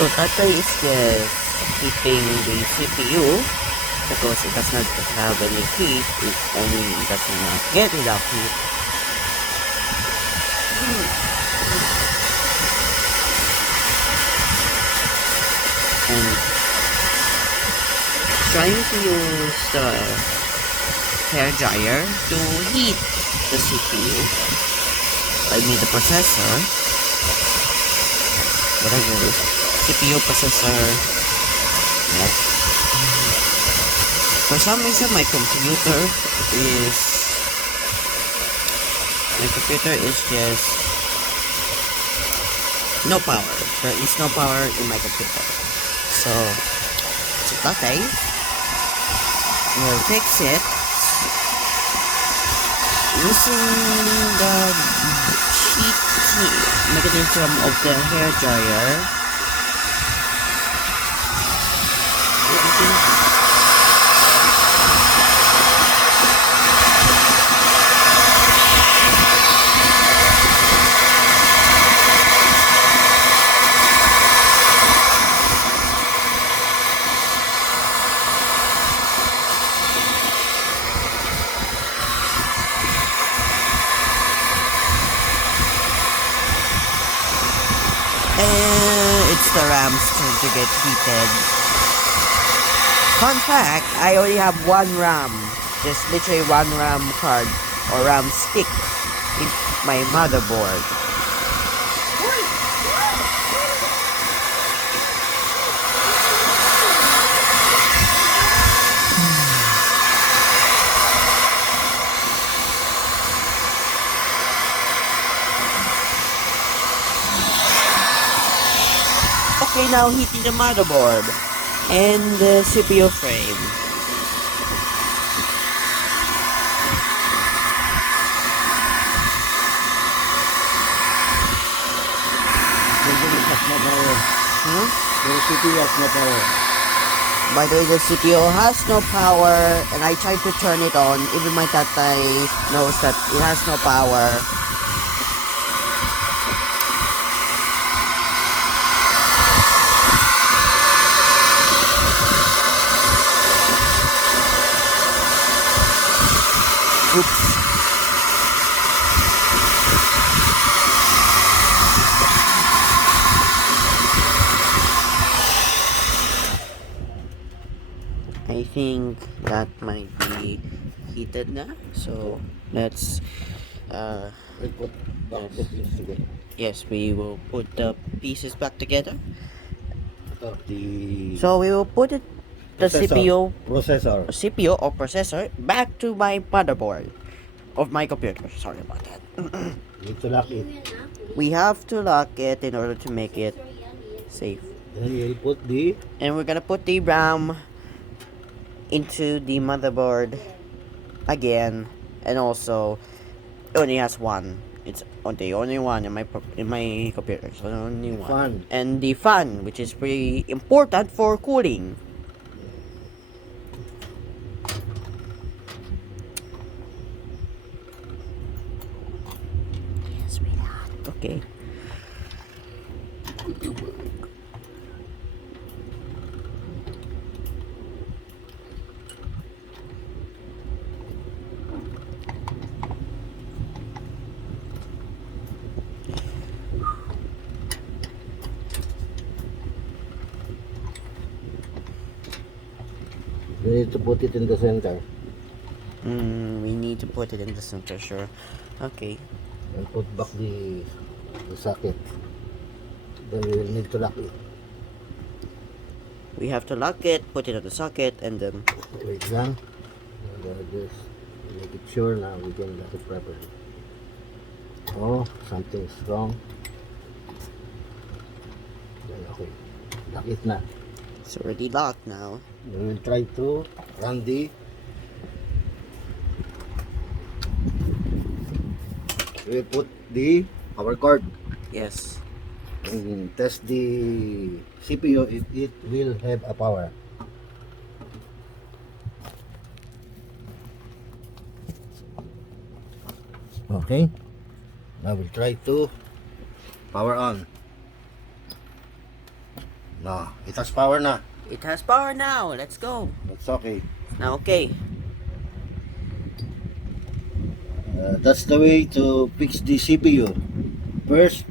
So Tata is just keeping the CPU because it does not have any heat. It only does not get enough heat. And trying to use the hair dryer to heat the CPU. I mean the processor. Whatever it is. CPU, processor. Yeah. For some reason my computer is just no power. There is no power in my computer. So it's okay. We'll fix it using the heat mechanism of the hair dryer. And it's the RAM's turn to get heated. Fun fact, I only have one RAM. Just literally one RAM card or RAM stick in my motherboard. Okay, now heating the motherboard and the CPU frame. Huh? The CPU has no power. By the way, the CPU has no power, and I tried to turn it on. Even my tatay knows that it has no power. Oops. I think that might be heated na. So let's We put back the pieces together. yes, we will put the pieces back together. The So we will put it the CPU or processor back to my motherboard of my computer. Sorry about that. Need to lock it. We have to lock it in order to make it safe. Then you'll put the And we're gonna put the RAM into the motherboard again, and also it only has one. It's the only one in my computer. So only one. fan. And the fan, which is pretty important for cooling. Yes, we got. Okay. You need to put it in the center We need to put it in the center, sure. Okay. and put back the socket. Then we will need to lock it. We have to lock it, put it on the socket, and then Wait lang. And just make it sure now we can lock it properly. Oh, something's wrong. Then okay. Lock it na. it's already locked now. We will try to run the we put the power cord Yes. and test the CPU if it will have a power. Okay, now we'll try to power on. No, it has power na. It has power now. Let's go. It's okay. Now, okay. That's the way to fix the CPU. First,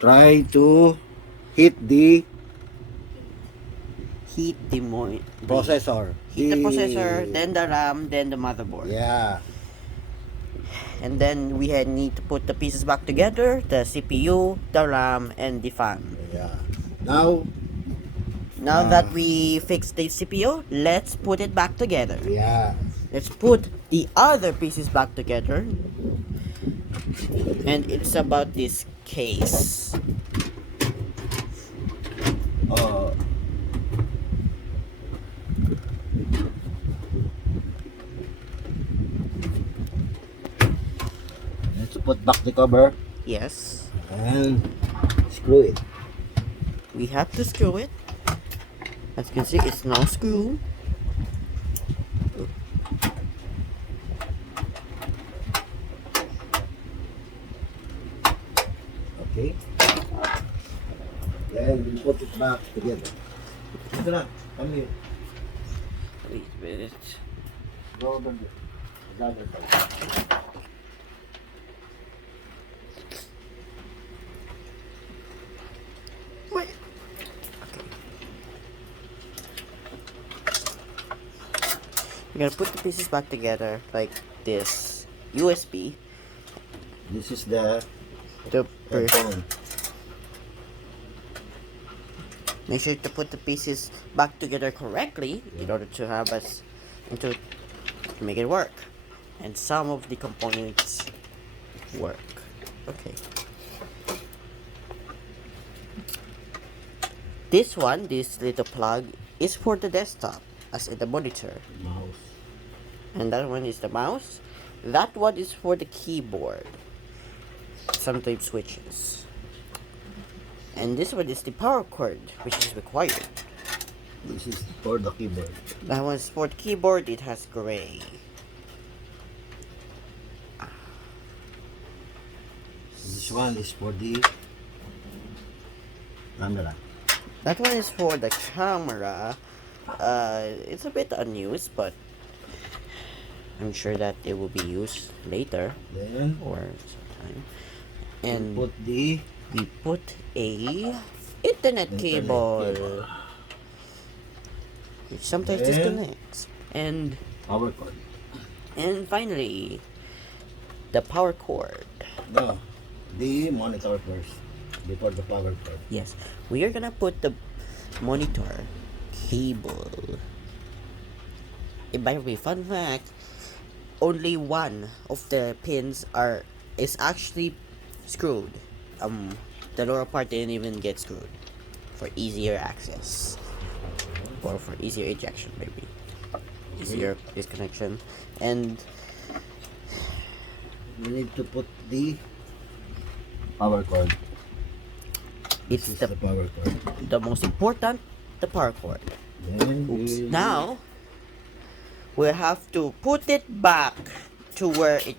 try to hit the Heat the processor. Heat the processor, then the RAM, then the motherboard. Yeah. And then we need to put the pieces back together, the CPU, the RAM, and the fan. Yeah. Now, Now that we fixed the CPU, let's put it back together. yeah. Let's put the other pieces back together. And it's about this case. Uh, let's put back the cover Yes. and screw it. We have to screw it. As you can see, it's now screwed. Okay. Then we put it back together. Ito na. Come here. Wait a minute. Go over there. The other side. Wait. We're gonna put the pieces back together like this. USB. This is the The headphone. Make sure to put the pieces back together correctly in order to have us to make it work. And some of the components work. Okay. This one, this little plug, is for the desktop, as in the monitor. Mouse. And that one is the mouse. That one is for the keyboard. Sometimes switches. And this one is the power cord, which is required. This is for the keyboard. That one's for the keyboard, it has gray. This one is for the camera. That one is for the camera. It's a bit unused, but I'm sure that it will be used later Then or sometime. we And put the we put a internet cable, which sometimes Then disconnects. And power cord. finally, the power cord. No, the monitor first before the power cord. Yes, we are gonna put the monitor cable. And by the way, fun fact, only one of the pins is actually screwed. The lower part didn't even get screwed for easier access or for easier ejection, maybe easier disconnection. And We need to put the power cord. it's This is the the power cord. the most important, the power cord. Then Oops. we Now we have to put it back to where it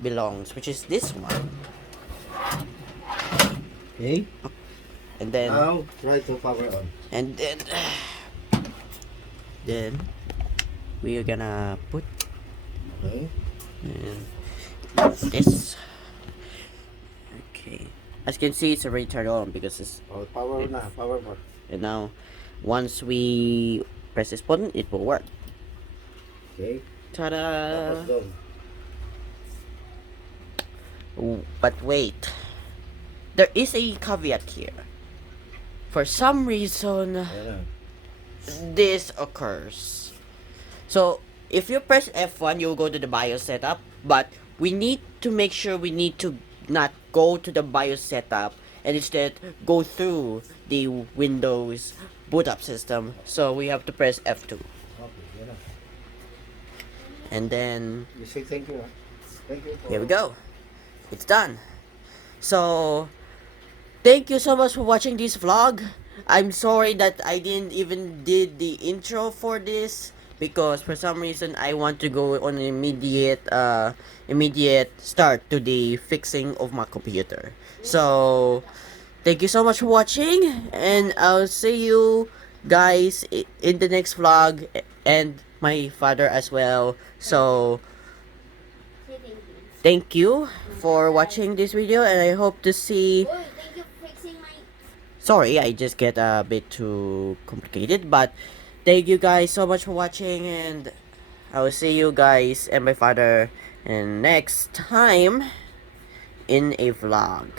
belongs, which is this one. okay. And then Now try to power on. and then we are gonna put Okay. this. Okay. As you can see, it's already turned on because it's. Oh, power na, power on. And now, once we press this button, it will work. Okay. Ta-da! Tapos doon. But wait, there is a caveat here. For some reason, Ayan na. this occurs. So, if you press F1, you'll go to the BIOS setup. But we need to make sure we need to not go to the BIOS setup and instead go through the Windows boot up system. So we have to press F2. Okay, yan na. And then You say thank you. Thank you. here we go. It's done. So, thank you so much for watching this vlog. I'm sorry that I didn't even did the intro for this because for some reason I want to go on an immediate start to the fixing of my computer. So, thank you so much for watching, and I'll see you guys in the next vlog, and my father as well. So Say thank you. thank you for watching this video, and I hope to see. Oh, thank you for fixing my. Sorry, I just get a bit too complicated, but thank you guys so much for watching, and I will see you guys and my father and next time in a vlog.